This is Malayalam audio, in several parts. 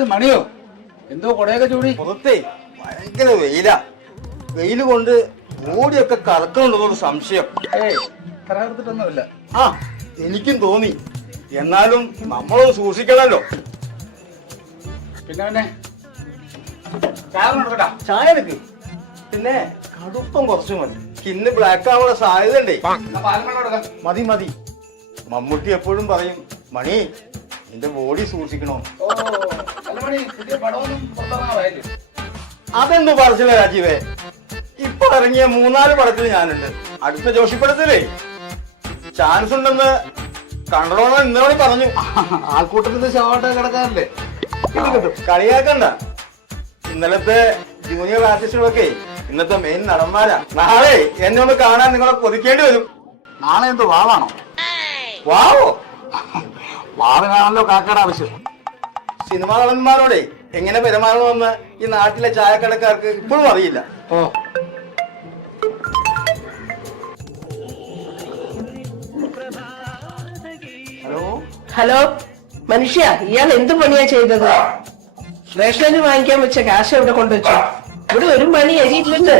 ആയത് മണിയോ? എന്തോ കൊടയൊക്കെ ചൂടി. പുറത്തേ ഭയങ്കര വെയിലാ. വെയിൽ കൊണ്ട് ഓടിയൊക്കെ കറക്കണുണ്ടെന്നൊരു സംശയം. ഏ കറകർത്തിട്ടൊന്നുമില്ല ആ എനിക്കും തോന്നി. എന്നാലും നമ്മളൊന്ന് സൂക്ഷിക്കണമല്ലോ പിന്നെ പിന്നെ? ചായ എടുക്ക്. പിന്നെ കടുപ്പം കുറച്ച് മതി. ഇന്ന് ബ്ലാക്ക് ആവാനുള്ള സാധ്യത ഉണ്ടേ മതി മതി. മമ്മൂട്ടി എപ്പോഴും പറയും മണി നിന്റെ ബോഡി സൂക്ഷിക്കണോ? അതെന്ത് പറച്ചില്ല രാജീവേ? ഇപ്പൊ ഇറങ്ങിയ മൂന്നാൽ പടത്തിൽ ഞാനുണ്ട്. അടുത്ത ജോഷിപ്പടത്തിലേ ചാൻസ് ഉണ്ടെന്ന് കണ്ടോളം ഇന്നോട് പറഞ്ഞു. ആൾക്കൂട്ടത്തിൽ ശവമായിട്ട് കിടക്കാറില്ലേ? കിട്ടും. കളിയാക്കണ്ട. ഇന്നലത്തെ ജൂനിയർ ആർട്ടിസ്റ്റുകളൊക്കെ ഇന്നത്തെ മെയിൻ നടന്മാരാ. നാളെ എന്നെ ഒന്ന് കാണാൻ നിങ്ങളെ കൊതിക്കേണ്ടി വരും. നാളെ എന്തോ വാവാണോ വാവോ? വാവിനാണല്ലോ കാക്കയുടെ ആവശ്യം. സിനിമാ നടന്മാരോടെ എങ്ങനെ പെരുമാറണമെന്ന് ഈ നാട്ടിലെ ചായക്കടക്കാർക്ക് ഇപ്പോഴും അറിയില്ല. ഓ. ഹലോ? ഹലോ? മനുഷ്യ ഇയാൾ എന്ത് പണിയാ ചെയ്തത്? റേഷനിൽ വാങ്ങിക്കാൻ വെച്ച കാശ് എവിടെ കൊണ്ടുവച്ചു? ഇവിടെ ഒരു പണി എഴുതിയിട്ടുണ്ട്.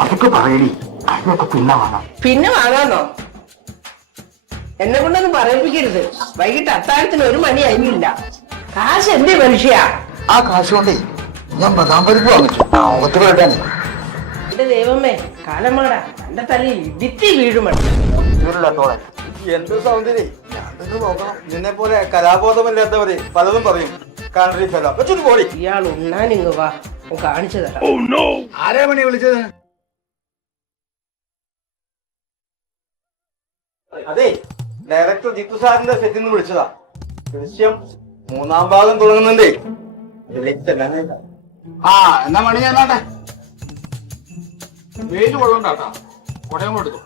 അതൊക്കെ പറയടി അതിനൊക്കെ പിന്നെ വേണം പിന്നെ വാങ്ങാന്നോ? എന്നെ കൊണ്ടൊന്നും പറയിപ്പിക്കരുത്. വൈകിട്ട് അത്താഴത്തിന് ഒരു മണി അയിനില്ല കാശ് എന്റെ മനുഷ്യ? ആ കാശ് കൊണ്ടേ ഞാൻ ബദാം പരിപ്പ് വാങ്ങിച്ചു. മുഖത്ത് എന്റെ ദൈവമേ കാലമാടാ. എന്റെ തലയിൽ ഇടിത്തി വീഴുമണി എന്ത് സൗന്ദര്യ? ഞാൻ തന്നെ നോക്കണം. നിന്നെ പോലെ കലാബോധമില്ലാത്തവര് പലതും പറയും. കാണറി ഫെലോ. വെച്ചൊന്ന് പോടി. ഇയാൾ ഉണ്ണാൻ വാ. ഞാൻ കാണിച്ചു തരാം. ആരാ മണി വിളിച്ചത്? അതെ ഡയറക്ടർ ജിത്തു സാറിന്റെ സെറ്റിൽ നിന്ന് വിളിച്ചതാ. ദൃശ്യം മൂന്നാം ഭാഗം തുടങ്ങുന്നുണ്ടേ. ആ എന്നാ മണി ഞാനാട്ടെ വെയിൽ കൊള്ളണ്ടാട്ടാ കടക്കാരാ കൊടുത്തു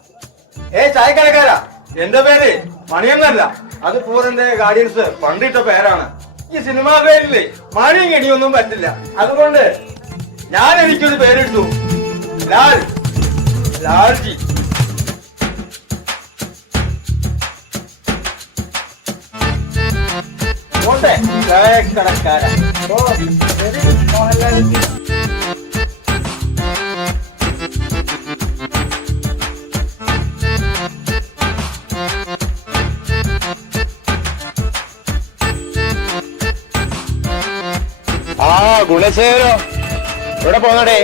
ഏ ചായക്കടക്കാരാ. എന്റെ പേര്? മണിയെന്നല്ല അത് പൂരന്റെ ഗാർഡിയൻസ് പണ്ടിട്ട പേരാണ്. ഈ സിനിമാ പേരില്ലേ മണിയും കെണിയൊന്നും പറ്റില്ല. അതുകൊണ്ട് ഞാൻ എനിക്കൊരു പേരിട്ടു. ലാൽ. ലാൽജി. ആ ഗുണശേഖരോ. എവിടെ പോന്നടേ?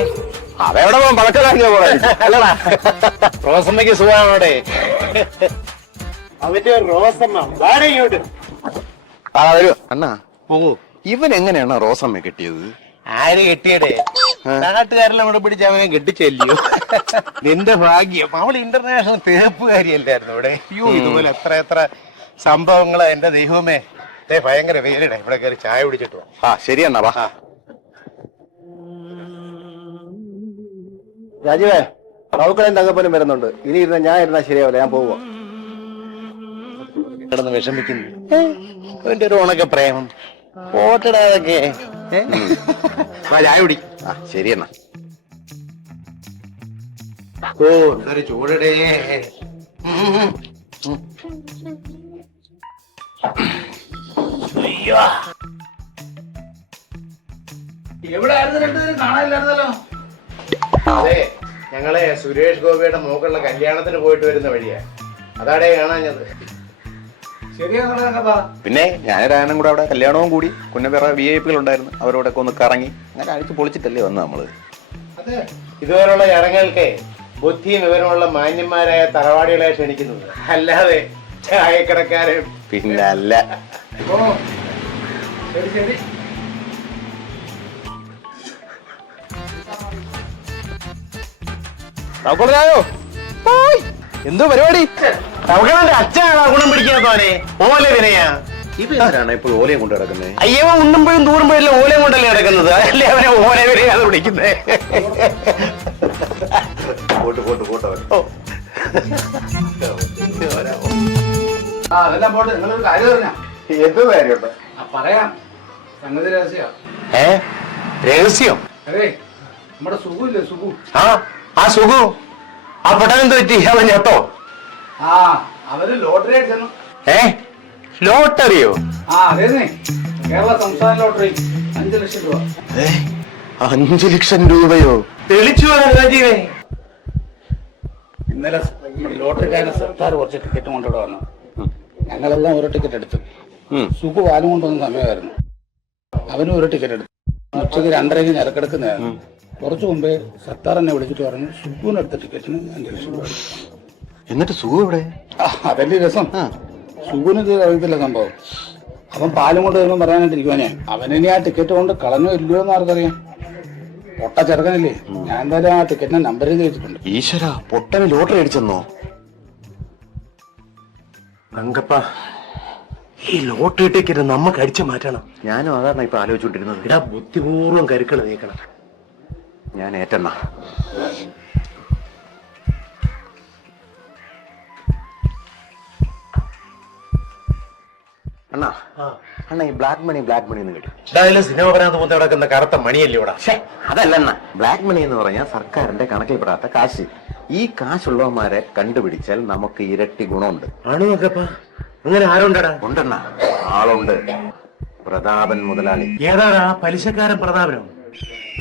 അതെവിടെ പോകാൻ പഴക്കലാക്കിയ പോലെ അല്ലടാ. റോസമ്മയ്ക്ക് സുഖമാണോടെ? അവന്റെ റോസമ്മ. വേറെ ഇങ്ങോട്ട്. ആ വരൂ. അണ്ണാ പോകൂ ഇവൻ എങ്ങനെയാണ് റോസമ്മ കിട്ടിയത്? ആര് കെട്ടിയടേ? നാട്ടുകാരെല്ലാം കൂടെ പിടിച്ച് അവനെ കെട്ടിച്ചല്ലോ നിന്റെ ഭാഗ്യം. അവൾ ഇന്റർനാഷണൽ തേപ്പുകാരിയല്ലായിരുന്നു ഇവിടെ അയ്യോ ഇതുപോലെ എത്ര എത്ര സംഭവങ്ങളാ. എന്റെ ദൈവമേ. ഏ ഭയങ്കര വേരിടേ ഇവിടെ കയറി ചായ കുടിച്ചിട്ട് വാ. ആ ശരിയെന്നാ വാ. രാജീവേ റൗക്കളയും തങ്ങപ്പനും വരുന്നുണ്ട്. ഇനി ഇരുന്ന ഞാൻ ഇരുന്നാ ശരിയാവില്ല. ഞാൻ പോവുക കിടന്ന് വിഷമിക്കുന്നു. എന്റെ ഒരു ഉണക്ക പ്രേമം. പോട്ടടാ അതൊക്കെ. ഏ? ചായ കുടി. ആ ശരി എന്നാ. ഓ എന്തൊരു ചൂടടേ. എവിടെ ആയിരുന്നു രണ്ടുപേരും? കാണാനില്ലായിരുന്നല്ലോ. അതെ ഞങ്ങളെ സുരേഷ് ഗോപിയുടെ മോക്കുള്ള കല്യാണത്തിന് പോയിട്ട് വരുന്ന വഴിയാ. അതാടേ കാണാഞ്ഞത്. പിന്നെ ഞാൻ രാനും കൂടെ അവിടെ കല്യാണവും കൂടി പിന്നെ വേറെ വി ഐ പികൾ ഉണ്ടായിരുന്നു അവരോടൊക്കെ ഒന്ന് കറങ്ങി. അങ്ങനെ അടിച്ച് പൊളിച്ചിട്ടല്ലേ വന്ന് നമ്മൾ. അതെ ഇതുപോലുള്ള ചടങ്ങുകൾക്ക് ബുദ്ധിയും വിവരമുള്ള മാന്യന്മാരായ തറവാടികളെ ക്ഷണിക്കുന്നു അല്ലാതെ ചായക്കിടക്കാരെ. പിന്നെ അല്ല. ഓ ശരി ശരി. എന്തോ പരിപാടി? നമുക്കെന്റെ അച്ഛനാണ് ഗുണം പിടിക്കാത്തവനെ ഓല വിനയാ. ഇത് ഇപ്പോൾ ഓലയും കൊണ്ട് കിടക്കുന്നത് അയ്യോ ഉണ്ണുമ്പോഴും തൂറുമ്പോഴും ഓലയും കൊണ്ടല്ലേ കിടക്കുന്നത് അല്ലേ അവനെ ഓല വിനയാണ് പിടിക്കുന്നത് പോട്ട് പോട്ട് പോട്ടോ ആ അതെല്ലാം പോട്ട്. നിങ്ങളൊരു കാര്യം പറഞ്ഞാ. എന്ത് കാര്യം ആ പറയാം. സംഗതി രഹസ്യം. ഏ? രഹസ്യം? അതെ. നമ്മുടെ ഇല്ലേ സുഖു? ആ ആ സുഖു. ആ പെട്ടെന്ന് പറ്റി? അവൻ ഞെട്ടോ ആ അവർ ലോട്ടറി അടിച്ചെന്നു. ഏ? ലോട്ടറിയോ? ആ അതേന്നേ. കേരള സംസ്ഥാന ലോട്ടറി അഞ്ചു ലക്ഷം രൂപ. ഏ? അഞ്ചു ലക്ഷം രൂപയോ? തെളിച്ചു രാജീവേ ഇന്നലെ ലോട്ടറിക്കാരൻ സർക്കാർ കുറച്ച് ടിക്കറ്റ് കൊണ്ടിവിടെ വന്നു. ഞങ്ങളെല്ലാം ഒരു ടിക്കറ്റ് എടുത്തു. സുഖ പാലും കൊണ്ടുവന്ന സമയമായിരുന്നു. അവനും ഒരു ടിക്കറ്റ് എടുത്തു. ഉച്ചയ്ക്ക് രണ്ടരയ്ക്ക് ഞരക്കെടുക്കുന്നതായിരുന്നു. കുറച്ചു മുമ്പേ സർക്കാർ എന്നെ വിളിച്ചിട്ട് പറഞ്ഞു സുഖുവിനെടുത്ത ടിക്കറ്റിന് അഞ്ചു ലക്ഷം രൂപ എന്നിട്ട് സുഖം ഇവിടെ അതല്ലേ രസം. സുഖന് ഇത് അറിയത്തില്ല സംഭവം. അവൻ പാലും കൊണ്ട് വരുമ്പോൾ പറയാനായിട്ടിരിക്കുവാനേ അവനിനി ആ ടിക്കറ്റ് കൊണ്ട് കളഞ്ഞോ ഇല്ലയോ എന്ന് ആർക്കറിയാം? പൊട്ട ചെറുക്കനല്ലേ. ഞാൻ എന്തായാലും ആ ടിക്കറ്റിന്റെ നമ്പർ എഴുതി വെച്ചിട്ടുണ്ട്. ഈശ്വര പൊട്ടന് ലോട്ടറി അടിച്ചെന്നോ? തങ്കപ്പ ഈ ലോട്ടറി ടിക്കറ്റ് നമുക്ക് അടിച്ചു മാറ്റണം. ഞാനും അതാണ് ഇപ്പൊ ആലോചിച്ചോണ്ടിരുന്നത് ഇടാ ബുദ്ധിപൂർവം കരുക്കൾ നീക്കണം. ഞാൻ ഏറ്റെണ്ണ അണ്ണാ അണ്ണ ഈ ബ്ലാക്ക് മണി ബ്ലാക്ക് മണി എന്ന് കേട്ടു. സിനിമ പറയാൻ മുമ്പ് കിടക്കുന്ന കറുത്ത മണിയല്ലേ ഇവിടെ? അതല്ല അണ്ണ. ബ്ലാക്ക് മണി എന്ന് പറഞ്ഞാൽ സർക്കാരിന്റെ കണക്കിൽപ്പെടാത്ത കാശ്. ഈ കാശുള്ളവന്മാരെ കണ്ടുപിടിച്ചാൽ നമുക്ക് ഇരട്ടി ഗുണമുണ്ട്. ആണോ തങ്കപ്പ അങ്ങനെ ആരുണ്ടടാ? ഉണ്ടണ്ണ. ആളുണ്ട്. പ്രതാപൻ മുതലാളി. ഏതാടാ പലിശക്കാരൻ പ്രതാപനോ?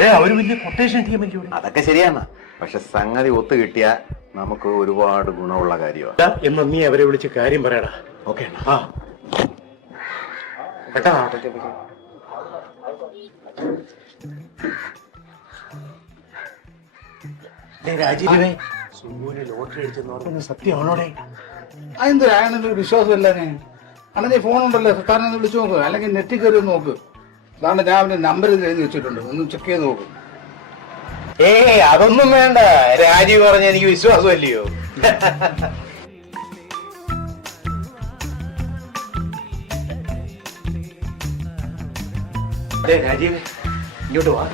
ഏ അവർ വലിയ കൊട്ടേഷൻ ടീമല്ലേ അതൊക്കെ ശരിയാണ്. പക്ഷെ സംഗതി ഒത്തു കിട്ടിയാ നമുക്ക് ഒരുപാട് ഗുണമുള്ള കാര്യമാണ്. എന്നാ നീ അവരെ വിളിച്ച് കാര്യം പറയടാ. ഓക്കെ ആ. കേട്ടാ രാജീവേ സുമൂന് ലോട്ടറി അടിച്ചെന്ന് പറഞ്ഞത് സത്യമാണോടെ? അതെന്താ അയാളൊരു വിശ്വാസമില്ല ഞാൻ അണ്ണൻ നീ? ഫോണുണ്ടല്ലോ സർക്കാരിനെ ഒന്ന് വിളിച്ചു നോക്ക്. അല്ലെങ്കിൽ നെറ്റിൽ കയറി നോക്ക്. അതാണ് ഞാൻ അവന്റെ നമ്പർ എഴുതി വെച്ചിട്ടുണ്ട്. ഒന്ന് ചെക്ക് ചെയ്ത് നോക്ക്. ഏയ് അതൊന്നും വേണ്ട. രാജീവ് പറഞ്ഞ എനിക്ക് വിശ്വാസമല്ലയോ? രാജീവ് ഇങ്ങോട്ട് വാ.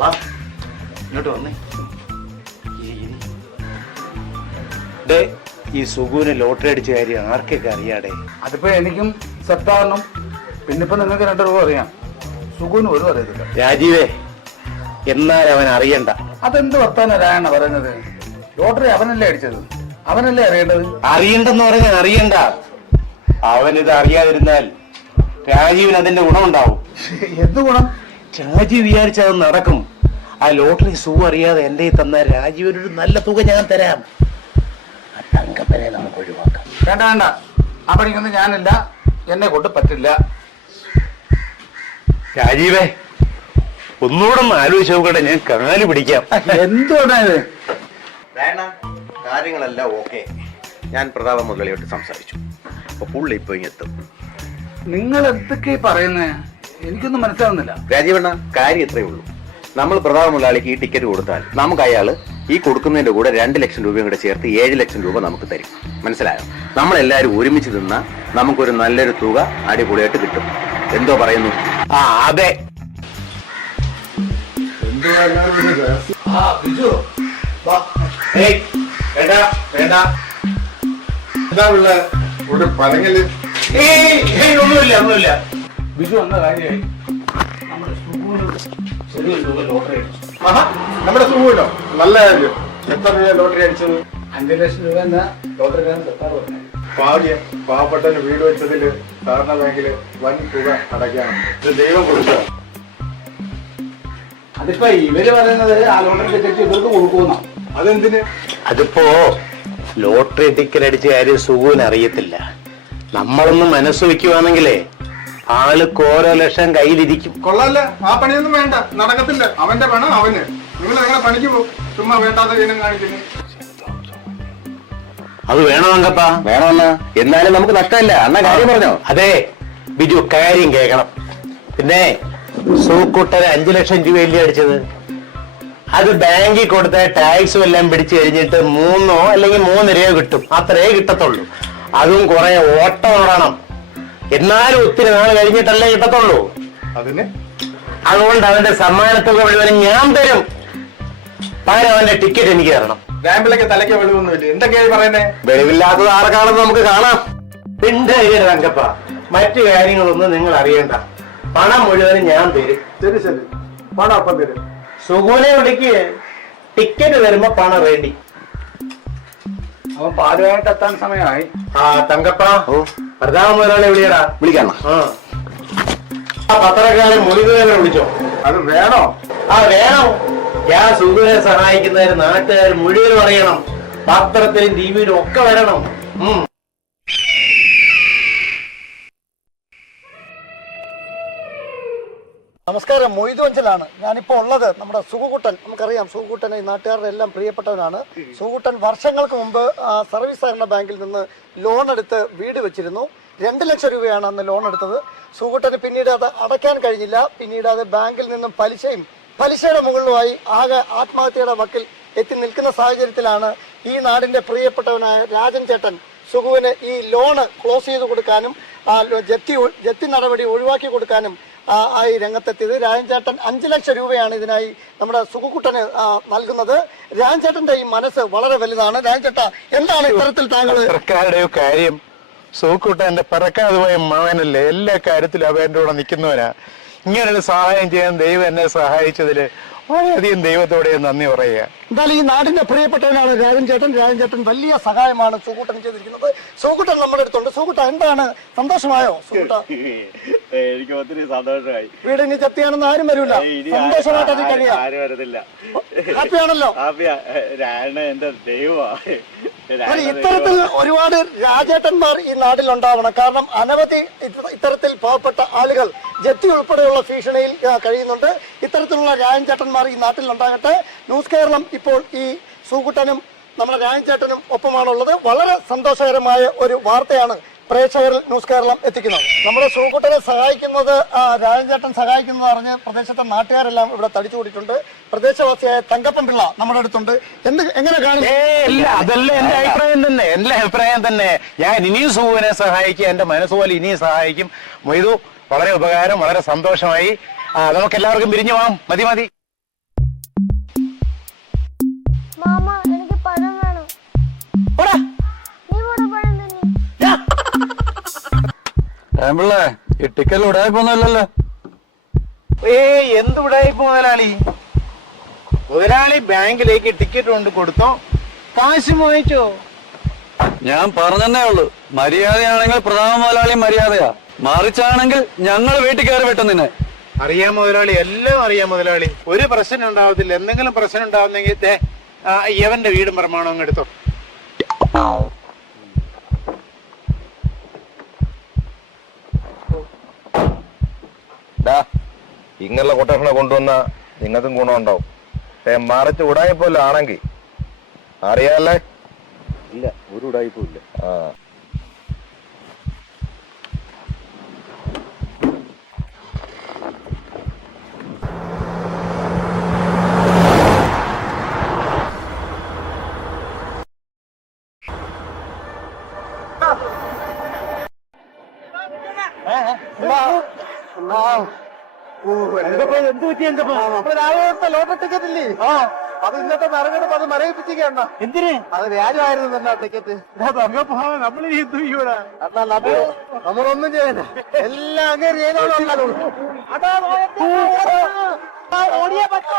വാ ഇങ്ങോട്ട് വന്നേ. ഡേ ഈ. സുഗുവിന് ലോട്ടറി അടിച്ച കാര്യം ആർക്കൊക്കെ അറിയാടേ? അതിപ്പോ എനിക്കും സത്താറിനും പിന്നിപ്പോ നിങ്ങൾക്ക് രണ്ടു രൂപ അറിയാം. സുഖുവിനും ഒരു അറിയത്തില്ല. രാജീവേ എന്നാൽ അവൻ അറിയണ്ട. അതെന്ത് വർത്താനം രായണ പറയുന്നത്? ലോട്ടറി അവനല്ലേ അടിച്ചത്? അവനല്ലേ അറിയേണ്ടത്? അറിയണ്ടെന്ന് പറഞ്ഞാൽ അറിയണ്ട. അവനിത് അറിയാതിരുന്നാൽ രാജീവിന് അതിന്റെ ഗുണമുണ്ടാവും. എന്ത് ഗുണം? രാജീവ് വിചാരിച്ചത് നടക്കും. ആ ലോട്ടറി സൂ അറിയാതെ എന്റെ കയ്യിൽ തന്ന രാജീവിന് ഒരു നല്ല തുക ഞാൻ തരാം. ആ തങ്കപ്പനെ നമുക്ക് ഒഴിവാക്കാം. വേണ്ട വേണ്ട. ആ പണിക്കൊന്നും ഞാനില്ല. എന്നെ കൊണ്ട് പറ്റില്ല. രാജീവേ ഒന്നുകൂടെ ഒന്ന് ആലോചിച്ച് നോക്കട്ടെ ഞാൻ കാൽ പിടിക്കാം. എന്തുകൊണ്ടാ ഇത്? കാര്യങ്ങളല്ല കാര്യങ്ങളെല്ലാം ഓക്കെ. ഞാൻ പ്രതാപ മുതലാളിയോട്ട് സംസാരിച്ചു. അപ്പൊ പുള്ളി ഇപ്പൊ ഇങ്ങെത്തും നിങ്ങൾ എന്തൊക്കെ പറയുന്നേ? എനിക്കൊന്നും മനസ്സിലാവുന്നില്ല. രാജീവണ്ണ കാര്യം ഇത്രയേ ഉള്ളൂ. നമ്മൾ പ്രതാപ മുതലാളിക്ക് ഈ ടിക്കറ്റ് കൊടുത്താൽ നമുക്ക് അയാൾ ഈ കൊടുക്കുന്നതിന്റെ കൂടെ രണ്ട് ലക്ഷം രൂപയും കൂടെ ചേർത്ത് ഏഴ് ലക്ഷം രൂപ നമുക്ക് തരും. മനസ്സിലായോ? നമ്മളെല്ലാവരും ഒരുമിച്ച് നിന്നാൽ നമുക്കൊരു നല്ലൊരു തുക അടിപൊളിയായിട്ട് കിട്ടും. എന്തോ പറയുന്നു? ആ അതെ. ഒരു ഒന്നുമില്ല ഒന്നുമില്ല. ബിജു കാര്യമായി. നമ്മുടെ ലോട്ടറി അടിച്ചു. ആഹാ, നമ്മുടെ സുഖമല്ലോ നല്ല കാര്യം. എത്ര രൂപ ലോട്ടറി അടിച്ചത്? അഞ്ചു ലക്ഷം രൂപ എന്നാ ലോട്ടറി സർക്കാർ പാവപ്പെട്ടന് വീട് വെച്ചതിൽ സാധാരണ ബാങ്കിൽ വൻ തുക അടയ്ക്കാണ്. ഇത് ദൈവം കൊടുക്ക അതിപ്പോ ഇവർ പറയുന്നത് ആ ലോട്ടറി ടിക്കറ്റ് ഇവർക്ക് കൊടുക്കുന്ന അതെന്തിന്? അതിപ്പോ ലോട്ടറി ടിക്കറ്റ് അടിച്ച കാര്യം സുഖൂന് അറിയത്തില്ല. നമ്മളൊന്ന് മനസ്സ് വെക്കുവാണെങ്കിലേ ആൾ ഓരോ ലക്ഷം കയ്യിലിരിക്കും. കൊള്ളാല്ല? ആ പണിയൊന്നും വേണ്ട. നടക്കത്തില്ല. അവന്റെ പണം അവന്. നിങ്ങൾ എങ്ങനെ പണിക്ക് പോകും? ചുമ്മാ വേണ്ടാത്ത ജനം കാണിക്കുന്നു. അത് വേണോ അങ്കപ്പ? വേണമെന്ന് എന്നാലും നമുക്ക് നഷ്ടമില്ല. അന്ന കാര്യം പറഞ്ഞോ? അതെ. ബിജു കാര്യം കേൾക്കണം. പിന്നെ സൂക്കുട്ടന് അഞ്ചു ലക്ഷം രൂപയല്ലേ അടിച്ചത്? അത് ബാങ്കിൽ കൊടുത്ത ടാക്സും എല്ലാം പിടിച്ചു കഴിഞ്ഞിട്ട് മൂന്നോ അല്ലെങ്കിൽ മൂന്നരയോ കിട്ടും. അത്രയേ കിട്ടത്തുള്ളൂ. അതും കുറെ ഓട്ടം ഓടണം എന്നാലും ഒത്തിരി നാൾ കഴിഞ്ഞിട്ടല്ലേ കിട്ടത്തുള്ളൂ. അതിന്? അതുകൊണ്ട് അവന്റെ സമ്മാനത്തുക മുഴുവനും ഞാൻ തരും. പകരം അവന്റെ ടിക്കറ്റ് എനിക്ക് തരണം. റാമ്പിലൊക്കെ തലയ്ക്ക് വെളിവൊന്നുമില്ല എന്തൊക്കെയായി പറയുന്നേ? വെളിവില്ലാത്തത് ആർക്കാണെന്ന് നമുക്ക് കാണാം. പിന്നെ രംഗപ്പ മറ്റു കാര്യങ്ങളൊന്നും നിങ്ങൾ അറിയണ്ട. പണം മുഴുവനും ഞാൻ തരും. ശരി ശരി. പണം അപ്പം തരും. സുഗുനെ വിളിക്ക് ടിക്കറ്റ് തരുമ്പോ പണം റെഡി പാലുമായിട്ട് എത്താൻ സമയമായി. ആ തങ്കപ്പ. ഓ. പ്രധാന മുതലാളി വിളിയടാ. വിളിക്കണം പത്രക്കാരൻ വിളിച്ചോ. അത് വേണോ? ആ വേണം. ഞാൻ സുഖിനെ സഹായിക്കുന്നതിന് നാട്ടുകാർ മുഴുവനും അറിയണം. പത്രത്തിലും ടി വിയിലും ഒക്കെ വരണം. ഉം. മൊയ്തു അഞ്ചലാണ്. ഞാനിപ്പോൾ ഉള്ളത് നമ്മുടെ സുഖുകുട്ടൻ നമുക്കറിയാം സുഖുകുട്ടൻ ഈ നാട്ടുകാരുടെ എല്ലാം പ്രിയപ്പെട്ടവനാണ്. സുഖുട്ടൻ വർഷങ്ങൾക്ക് മുമ്പ് സർവീസ് സഹകരണ ബാങ്കിൽ നിന്ന് ലോൺ എടുത്ത് വീട് വെച്ചിരുന്നു. രണ്ട് ലക്ഷം രൂപയാണ് അന്ന് ലോൺ എടുത്തത്. സുഖുട്ടന് പിന്നീട് അത് അടയ്ക്കാൻ കഴിഞ്ഞില്ല. പിന്നീട് അത് ബാങ്കിൽ നിന്നും പലിശയും പലിശയുടെ മുകളിലുമായി ആകെ ആത്മഹത്യയുടെ വക്കിൽ എത്തി നിൽക്കുന്ന സാഹചര്യത്തിലാണ് ഈ നാടിന്റെ പ്രിയപ്പെട്ടവനായ രാജൻ ചേട്ടൻ സുഖുവിന് ഈ ലോണ് ക്ലോസ് ചെയ്ത് കൊടുക്കാനും ജപ്തി ജപ്തി നടപടി ഒഴിവാക്കി കൊടുക്കാനും ആയി രംഗത്തെത്തിയത്. രാജൻചേട്ടൻ അഞ്ചു ലക്ഷം രൂപയാണ് ഇതിനായി നമ്മുടെ സുഖക്കുട്ടന് നൽകുന്നത്. രാജൻചേട്ടന്റെ ഈ മനസ്സ് വളരെ വലുതാണ്. രാജൻചേട്ട എന്താണ് ഇത്തരത്തിൽ താങ്കൾ സർക്കാരുടെ കാര്യം? എന്റെ പിറക്കാതെ പോയ മകനല്ലേ? എല്ലാ കാര്യത്തിലും അവ എന്റെ കൂടെ നിൽക്കുന്നവനാ. ഇങ്ങനൊരു സഹായം ചെയ്യാൻ ദൈവം എന്നെ സഹായിച്ചതിൽ വളരെയധികം ദൈവത്തോടെ നന്ദി പറയുക. എന്തായാലും ഈ നാടിന്റെ പ്രിയപ്പെട്ടവനാണ് രാജൻ ചേട്ടൻ. രാജൻ ചേട്ടൻ വലിയ സഹായമാണ് സുകൂട്ടൻ ചെയ്തിരിക്കുന്നത്. സുകൂട്ടൻ നമ്മുടെ അടുത്തുണ്ട്. സുകൂട്ട എന്താണ്? സന്തോഷമായോ സുകൂട്ട എനിക്ക് ഒത്തിരി സന്തോഷമായി. വീട് ഇനി ചത്തിയാണെന്ന് ആരും വരില്ല സന്തോഷമായിട്ട് കഴിയാം ആരും വരത്തില്ല. ഹാപ്പിയാണല്ലോ? ഹാപ്പിയാ. രാണ എന്റെ ദൈവമാ അല്ല, ഇത്തരത്തിൽ ഒരുപാട് രാജേട്ടന്മാർ ഈ നാട്ടിൽ ഉണ്ടാവണം കാരണം അനവധി ഇത്തരത്തിൽ പാവപ്പെട്ട ആളുകൾ ജപ്തി ഉൾപ്പെടെയുള്ള ഭീഷണിയിൽ കഴിയുന്നുണ്ട്. ഇത്തരത്തിലുള്ള രാജൻചേട്ടന്മാർ ഈ നാട്ടിൽ ഉണ്ടാകട്ടെ ന്യൂസ് കേരളം ഇപ്പോൾ ഈ സൂകുട്ടനും നമ്മുടെ രാജൻചേട്ടനും ഒപ്പമാണുള്ളത്. വളരെ സന്തോഷകരമായ ഒരു വാർത്തയാണ് പ്രേക്ഷകരിൽ ന്യൂസ് കേരളം എത്തിക്കുന്നത് നമ്മുടെ ശ്രീകുട്ടനെ സഹായിക്കുന്നത് രാജൻചേട്ടൻ സഹായിക്കുന്നത് അറിഞ്ഞ് പ്രദേശത്തെ നാട്ടുകാരെല്ലാം ഇവിടെ തടിച്ചു കൂടിയിട്ടുണ്ട്. പ്രദേശവാസിയായ തങ്കപ്പൻ പിള്ള നമ്മുടെ അടുത്തുണ്ട്. എന്ത് എങ്ങനെ കാണുന്നു ഇല്ല അതല്ല എന്റെ അഭിപ്രായം തന്നെ. എന്റെ അഭിപ്രായം തന്നെ. ഞാൻ ഇനിയും സുഖനെ സഹായിക്കും എന്റെ മനസ്സുപോലെ ഇനിയും സഹായിക്കും. മൊയ്തു വളരെ ഉപകാരം വളരെ സന്തോഷമായി. നമുക്ക് എല്ലാവർക്കും പിരിഞ്ഞു പോവാം മതി മതി. പിള്ളേ ഈ ടിക്കറ്റ് ഉടായ്പൊന്നുമല്ലല്ലോ ഏ എന്ത് വിടായിപ്പ് മുതലാളി മുതലാളി ബാങ്കിലേക്ക് ടിക്കറ്റ് കൊണ്ട് കൊടുത്തോ? കാശ് മോഹിച്ചോ ഞാൻ പറഞ്ഞതേ ഉള്ളൂ. മര്യാദയാണെങ്കിൽ പ്രധാന മുതലാളി മര്യാദയാ. മറിച്ചാണെങ്കിൽ ഞങ്ങൾ വീട്ടിൽ കയറി വെട്ടും നിന്നെ അറിയാം മുതലാളി എല്ലാം അറിയാം മുതലാളി. ഒരു പ്രശ്നം ഉണ്ടാവത്തില്ല. എന്തെങ്കിലും പ്രശ്നം ഉണ്ടാവുന്നെങ്കിൽ ഇവന്റെ വീടും പ്രമാണം അങ്ങ് എടുത്തോ. ഇങ്ങനെയുള്ള കൊട്ടേഷനെ കൊണ്ടുവന്ന നിങ്ങൾക്കും ഗുണമുണ്ടാവും. പക്ഷെ മറിച്ച് ആണെങ്കിൽ അറിയാല്ലേ ഇല്ല ഒരു ഉടായ്പ ഇല്ല. ആ. എന്ത് പറ്റി എന്റെ രാവിലത്തെ ലോട്ടറി ടിക്കറ്റ് ഇല്ലേ? ആ. അത് ഇന്നത്തെ നറുകെടുപ്പ് അത് മരവിപ്പിച്ചിരിക്കണ്ണ എന്തിന്? അത് വ്യാജമായിരുന്നു തന്നെ ടിക്കറ്റ് നമ്മൾ അത് നമ്മളൊന്നും ചെയ്യാന എല്ലാം അങ്ങനെ ചെയ്തോളൂ ഓടിയേ പറ്റോ?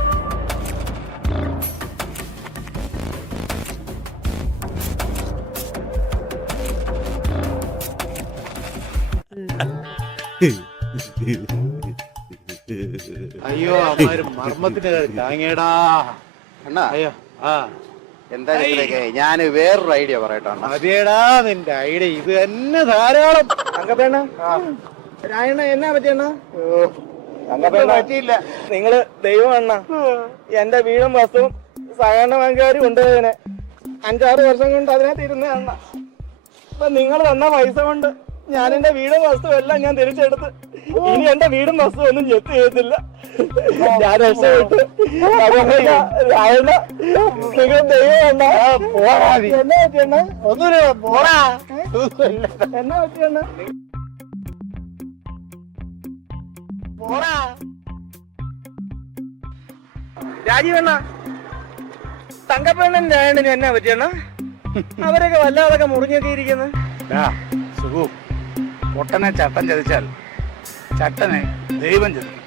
അയ്യോ അമ്മാര് മർമ്മത്തിന്റെ താങ്ങേടാ. അണ്ണാ അയ്യോ ആ. എന്താ ഞാൻ വേറൊരു ഐഡിയ പറയട്ടോ അണ്ണാ. മതിയടാ നിന്റെ ഐഡിയ. ഇത് തന്നെ ധാരാളം. തങ്കപ്പേണ്ണ രായണ്ണ എന്നാ പറ്റിയണ്ണ പറ്റിയില്ല. നിങ്ങൾ ദൈവം എന്റെ വീടും വസ്തുവും സഹകരണ ബാങ്കുകാരും ഉണ്ട് അതിനെ അഞ്ചാറ് വർഷം കൊണ്ട് അതിനകത്ത് ഇരുന്ന അണ്ണ. അപ്പൊ നിങ്ങൾ തന്ന പൈസ കൊണ്ട് ഞാൻ എന്റെ വീടും വസ്തുവും എല്ലാം ഞാൻ തിരിച്ചെടുത്ത് ഇനി എന്റെ വീടും ബസ്സും ഒന്നും ജപ്തി ചെയ്തില്ല ഞാൻ രക്ഷപ്പെട്ടു രായണ്ണ, നിങ്ങൾ ദൈവമല്ല. എന്നാ പറ്റിയണ്ണ? ഒന്നുമില്ല, പോടാ. എന്നാ പറ്റിയണ്ണ? പോടാ. രാജീവണ്ണ തങ്കപ്പണ്ണൻ രായണ്ണന് എന്നാ പറ്റിയണ്ണ അവരൊക്കെ വല്ലാതൊക്കെ മുറിഞ്ഞൊക്കെ ഇരിക്കുന്നത് സുഖു പൊട്ടനെ ചട്ടം ചതിച്ചാൽ ചട്ടനെ ദൈവം ചതിക്കും